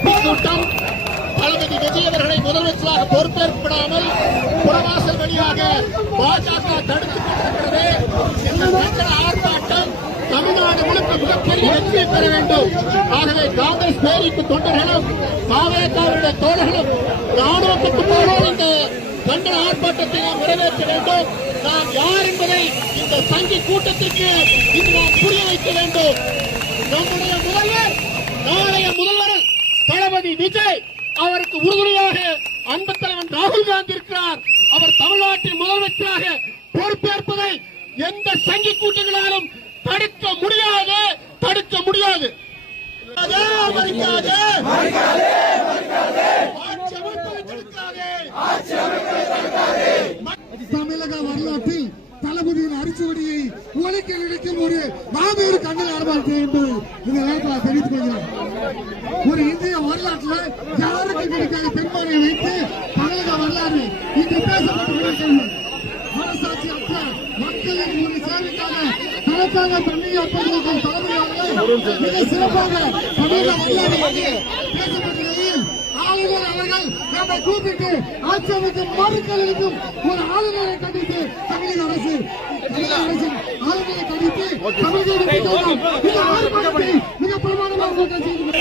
கூட்டம் தளபதி விஜய் அவர்களை முதலமைச்சராக பொறுப்பேற்படாமல் புறவாசல் வழியாக பாஜக தடுத்துக் கொண்டிருக்கிறது. இந்த மக்கள் ஆர்ப்பாட்டம் தமிழ்நாடு முழுக்க மிகப்பெரிய வெற்றியை பெற வேண்டும். ஆகவே காங்கிரஸ் பேரிப்பு தொண்டர்களும் பாவேக்காவுடைய தோழர்களும் ராணுவத்துக்கு போனோம் இந்த கண்டன ஆர்ப்பாட்டத்தை நாம் நிறைவேற்ற வேண்டும். நாம் யார் என்பதை இந்த சங்கி கூட்டத்திற்கு இன்று நாம் புரிய வைக்க வேண்டும். நம்முடைய முதல்வர் நாளைய முதல்வர் தளபதி விஜய், அவருக்கு உறுதுணையாக அன்பு தலைவன் ராகுல் காந்தி இருக்கிறார். அவர் தமிழ்நாட்டின் முதலமைச்சராக பொறுப்பேற்பதை எந்த சங்கி கூட்டங்களாலும் தடுக்க முடியாது, தடுக்க முடியாது. தமிழக வரலாற்றில் தளபதியின் அரிசுவடியை ஒழிக்க நினைக்கும் ஒரு மாபெரும் கண்டன ஆர்ப்பாட்டம் என்று இந்த நேரத்தில் தெரிவித்துக் கொள்கிறோம். ஒரு இந்திய வரலாற்றில் யாருக்கு கிடைக்காத பெண்மணியை வைத்து தமிழக வரலாறு இன்று பேசப்பட்டு கொண்டிருக்கிறது. மனசாட்சி அற்ற மக்களின் ஒரு சேவைக்காக தனக்காக தண்ணீர் அர்ப்பணிக்கும் தலைமையாளர்கள் மிக சிறப்பாக தமிழக வரலாறு பேசப்பட்ட நிலையில் ஆளுநர் அவர்கள் நம்மை கூப்பிட்டு ஆட்சி அமைக்கும் மறுக்கலுக்கும் ஒரு ஆளுநரை கண்டித்து தமிழக அரசு ஆளுநரை கண்டித்து தமிழக இந்த ஆர்ப்பாட்டத்தை மிக பிரமாணமாக செய்து